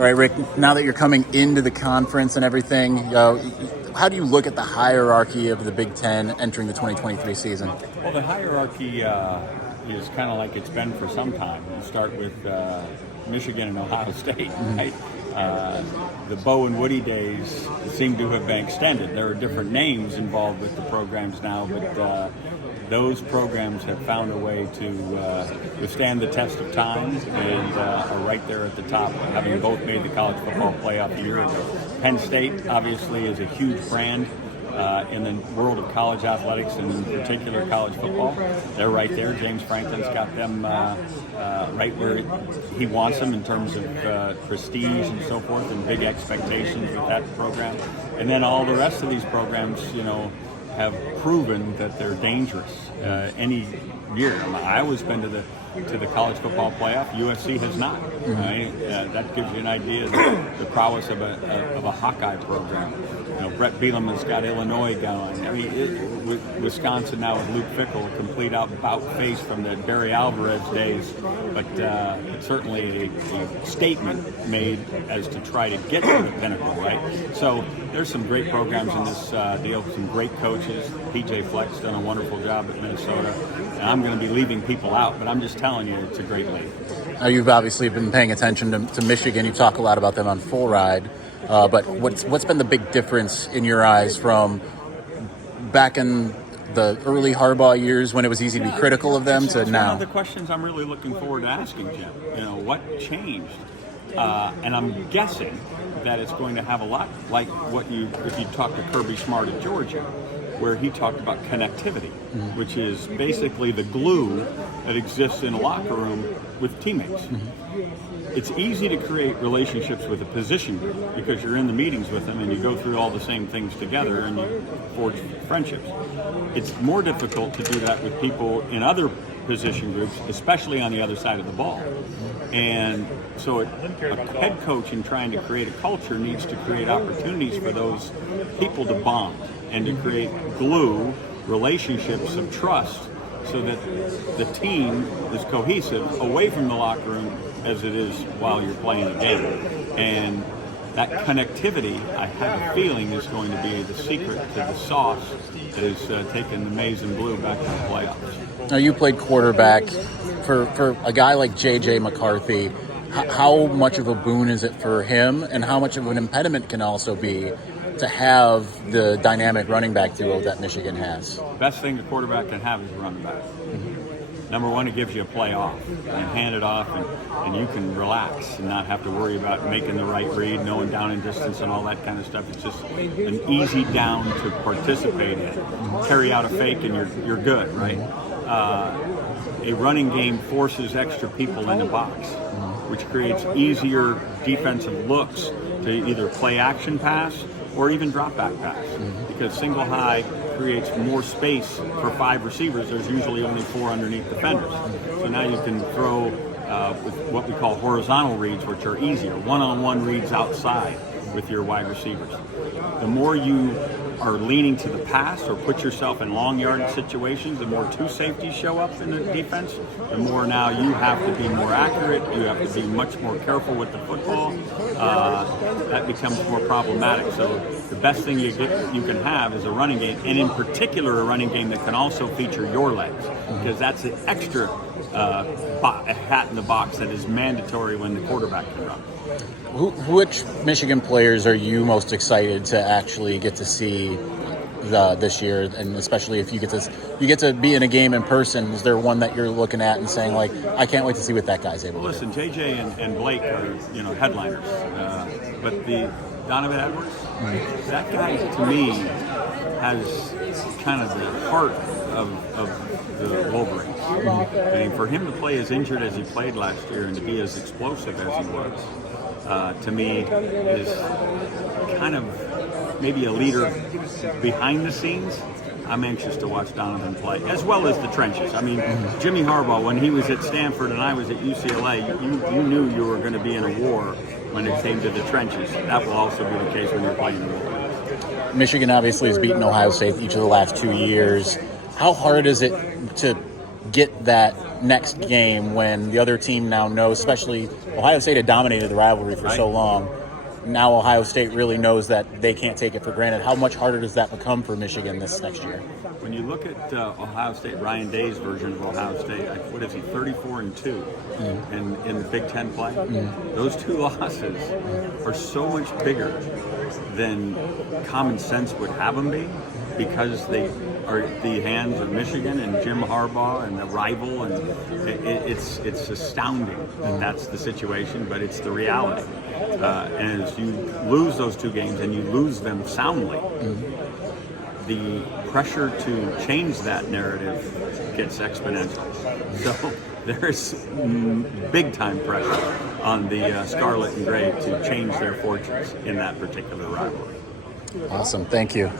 All right, Rick, now that you're coming into the conference and everything, how do you look at the hierarchy of the Big Ten entering the 2023 season? Well, the hierarchy is kind of like it's been for some time. You start with Michigan and Ohio State, right? The Bo and Woody days seem to have been extended. There are different names involved with the programs now, but those programs have found a way to withstand the test of time and are right there at the top, having both made the college football playoff a year ago. Penn State, obviously, is a huge brand in the world of college athletics and in particular college football. They're right there. James Franklin's got them right where he wants them in terms of prestige and so forth and big expectations with that program. And then all the rest of these programs, have proven that they're dangerous any year. Iowa's been to the college football playoff. USC has not. Right? That gives you an idea of the prowess of a Hawkeye program. Brett Bielema has got Illinois going. I mean, Wisconsin now with Luke Fickell, a complete about face from the Barry Alvarez days, but it's certainly a statement made as to try to get to the pinnacle, right? So there's some great programs in this deal, some great coaches. PJ Fleck's done a wonderful job at Minnesota, and I'm going to be leaving people out, but I'm just telling you, it's a great league. Now, you've obviously been paying attention to Michigan. You talk a lot about them on Full Ride. But what's been the big difference in your eyes from back in the early Harbaugh years when it was easy to be critical of them to now? One of the questions I'm really looking forward to asking, Jim. What changed? And I'm guessing that it's going to have a lot like if you talk to Kirby Smart at Georgia, where he talked about connectivity, which is basically the glue that exists in a locker room with teammates. It's easy to create relationships with a position group because you're in the meetings with them and you go through all the same things together and you forge friendships. It's more difficult to do that with people in other position groups, especially on the other side of the ball. And so a head coach in trying to create a culture needs to create opportunities for those people to bond and to create glue, relationships of trust, so that the team is cohesive away from the locker room as it is while you're playing a game. And that connectivity, I have a feeling, is going to be the secret to the sauce that is taking the maize and blue back to the playoffs. Now, you played quarterback for a guy like J.J. McCarthy. How much of a boon is it for him, and how much of an impediment can also be to have the dynamic running back duo that Michigan has? Best thing a quarterback can have is a running back. Number one, it gives you a play off. You hand it off and you can relax and not have to worry about making the right read, knowing down and distance and all that kind of stuff. It's just an easy down to participate in. Carry out a fake and you're good, right? A running game forces extra people in the box, which creates easier defensive looks to either play action pass or even drop back pass, because single high creates more space for 5 receivers. There's usually only 4 underneath defenders. So now you can throw with what we call horizontal reads, which are easier, one-on-one reads outside with your wide receivers. The more you are leaning to the pass or put yourself in long yard situations, the more two safeties show up in the defense, the more now you have to be more accurate, you have to be much more careful with the football. That becomes more problematic. So the best thing you can have is a running game, and in particular a running game that can also feature your legs, because that's an extra hat in the box that is mandatory when the quarterback can run. Which Michigan players are you most excited to actually get to see this year, and especially if you get to be in a game in person? Is there one that you're looking at and saying, like, I can't wait to see what that guy's able to do? Listen, JJ and Blake are headliners, but the Donovan Edwards, that guy to me has kind of the heart of the Wolverines. I mean, for him to play as injured as he played last year and to be as explosive as he was, to me, is kind of maybe a leader behind the scenes. I'm anxious to watch Donovan play, as well as the trenches. I mean, Jimmy Harbaugh, when he was at Stanford and I was at UCLA, you knew you were going to be in a war when it came to the trenches. That will also be the case when you're playing the war. Michigan obviously has beaten Ohio State each of the last 2 years. How hard is it to get that next game when the other team now knows, especially Ohio State had dominated the rivalry for so long. Now Ohio State really knows that they can't take it for granted. How much harder does that become for Michigan this next year? When you look at Ohio State, Ryan Day's version of Ohio State, what is he, 34-2 in the Big Ten play? Those 2 losses are so much bigger than common sense would have them be, because they are at the hands of Michigan and Jim Harbaugh and the rival, and it's astounding that that's the situation, but it's the reality. And as you lose those 2 games and you lose them soundly, the pressure to change that narrative gets exponential. So there's big time pressure on the Scarlet and Gray to change their fortunes in that particular rivalry. Awesome. Thank you.